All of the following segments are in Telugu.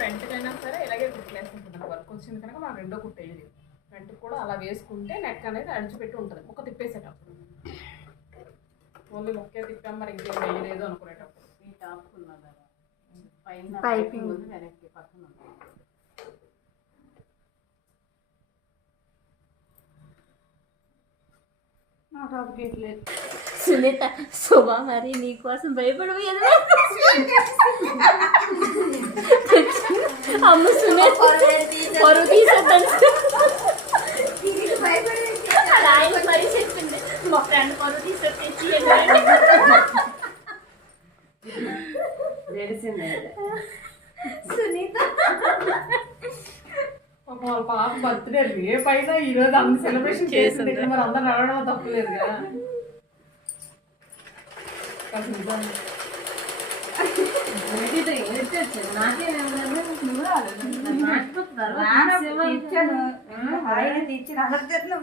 ఫ్రంట్కి అయినా సరే ఇలాగే కుట్లేసుకుంటుంది వర్క్ వచ్చింది కనుక మనం రెండో కుట్టేది ఫ్రంట్ కూడా అలా వేసుకుంటే నెక్ అనేది అడిచిపెట్టి ఉంటుంది ముక్క తిప్పేసేటప్పుడు ఓన్లీ ముక్కే తిప్పాం మరి ఇంకేం వేయలేదు అనుకునేటప్పుడు ఈ టాప్ ఉన్నదా పైన పైపింగ్ ఉంది వెనక్కి పక్కన నా టాప్ గేట్లేదు సునీత శోభా మరి నీకోసం భయపడిపోయేది అమ్మ సునీత పరువు తీసేద్దాను ఆయన మరీ చెప్పింది మా ఫ్రెండ్ పరువు తీసేసి సునీత వాళ్ళ పాప బర్త్డే రేపైనా ఈరోజు అంత సెలబ్రేషన్ చేసింది మరి అందరు నడవడం తప్పలేదు కదా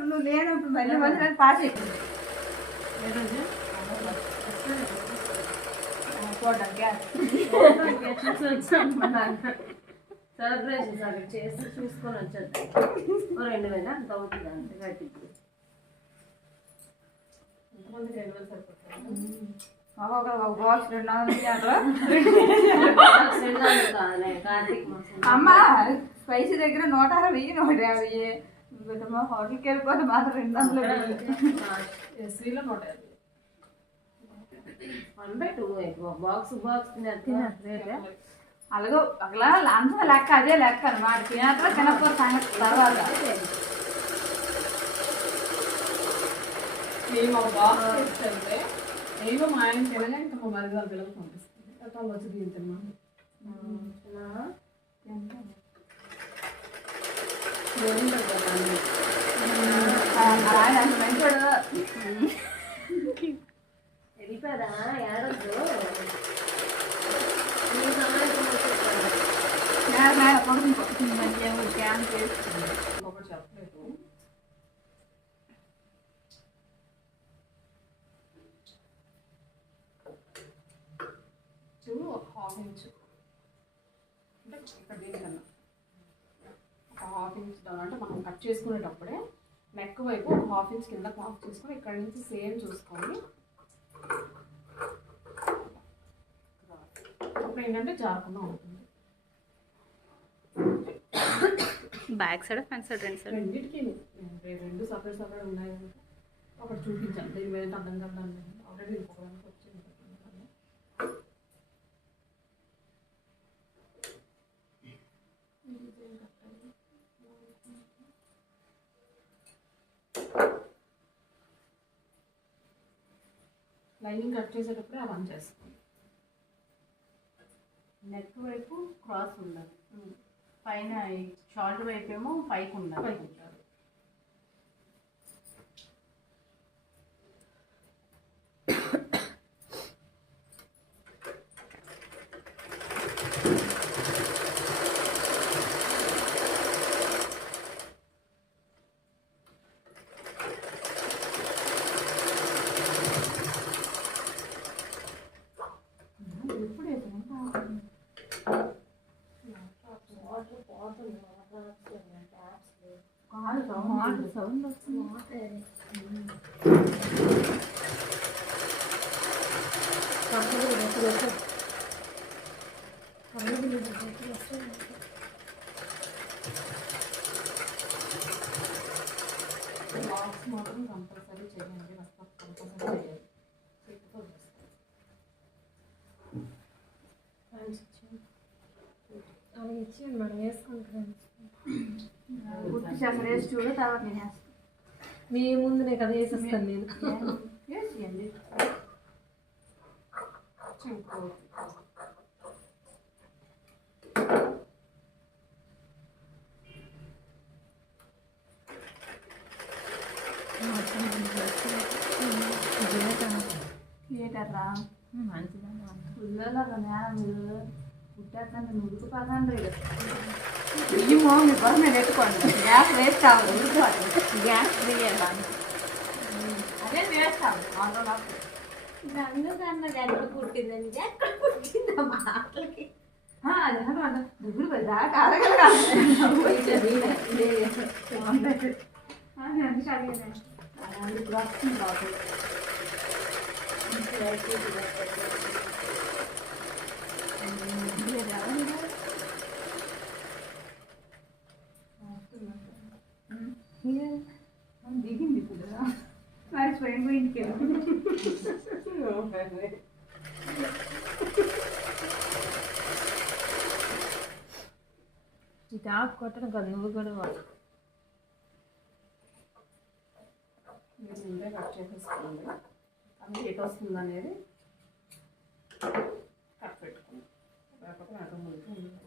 నువ్వు లేను మళ్ళీ మళ్ళీ పాస్ సెలబ్రేషన్స్ అక్కడ చేసి చూసుకొని వచ్చాను 2000 అంత అవుతుంది అంతే కట్టింది అమ్మ స్పైసీ దగ్గర 160 150 మా హోటల్కి వెళ్ళిపోతే మాత్రం 200 బాక్స్ అలాగే అలా లంచం లెక్క అదే లెక్క అనమాట తినట్లా తినకపోతే సంగతి తర్వాత మేము ఒక బాక్స్ తీసుకెళ్తే ఏమో మా ఆయన తినగా ఇంకా మా మరి వాళ్ళ పిల్లలకు పంపిస్తుంది అట్లా వచ్చి తింటున్నాం ఆయన అంత మంచోడు వెళ్ళిపోదా ఏడద్దు ఒకటి చెప్పలేదు ఒక ½ ఇంచు అంటే ఇక్కడ దీనికన్నా ఒక ½ ఇంచ్ డౌన్ అంటే మనం కట్ చేసుకునేటప్పుడే నెక్ వైపు ఒక ½ ఇంచ్ కింద క్లాత్ చేసుకొని ఇక్కడ నుంచి సేమ్ చూసుకోండి అప్పుడు ఏంటంటే జారకుండా ఉంటుంది బ్యాక్ సైడ్ ఫ్రంట్ సైడ్ రెండింటికి రెండు సపరేట్ సపరేట్ ఉన్నాయి కనుక ఒకటి చూపించాను దీని మీద అర్థం కదా ఆల్రెడీ ఇంకొకదానికి వచ్చింది లైనింగ్ కట్ చేసేటప్పుడే అలా చేస్తాం నెక్ వైపు క్రాస్ ఉండాలి పైన షోల్డర్ వైపు ఏమో పైకి ఉండాలి సౌండ్ వస్తుంది బాక్స్ మాత్రం కంపల్సరీ చేయండి కంపల్సరీ చేయాలి అలాగే ఇచ్చేయండి మనం వేసుకుంటాం గుర్తు చేస్తారు వేసి చూడు తర్వాత నేను వేస్తాను మీ ముందునే కదా వేసేస్తాను నేను వేసేయండి థియేటర్రా మంచిదా పిల్లల మీరు పుట్టేస్తాను ముడుకు పదండి బియ్యమో మీ బస్ నేను పెట్టుకోండి గ్యాస్ వేస్ట్ అవ్వదు ఉడుకోవాలి గ్యాస్ వేయాలి అదే వేస్ట్ అవ్వదు నన్ను కన్నా ఎక్కడ పుట్టిందని ఎక్కడ పుట్టిందా మాటలకి అది దుగ్గులు పోయి దాకా అడగలు అందుకే అడిగాను ఇప్పుడు వస్తుంది బాబు దిగింది ఇప్పుడు మరి స్వయం పోయింది ఇది ఆకు కొట్టడం కదా నువ్వు కూడా మీరు ముందే కట్ చేసేసుకోండి అది ఎటు వస్తుంది అనేది కట్ పెట్టుకోండి లేకపోతే నాకు ముందు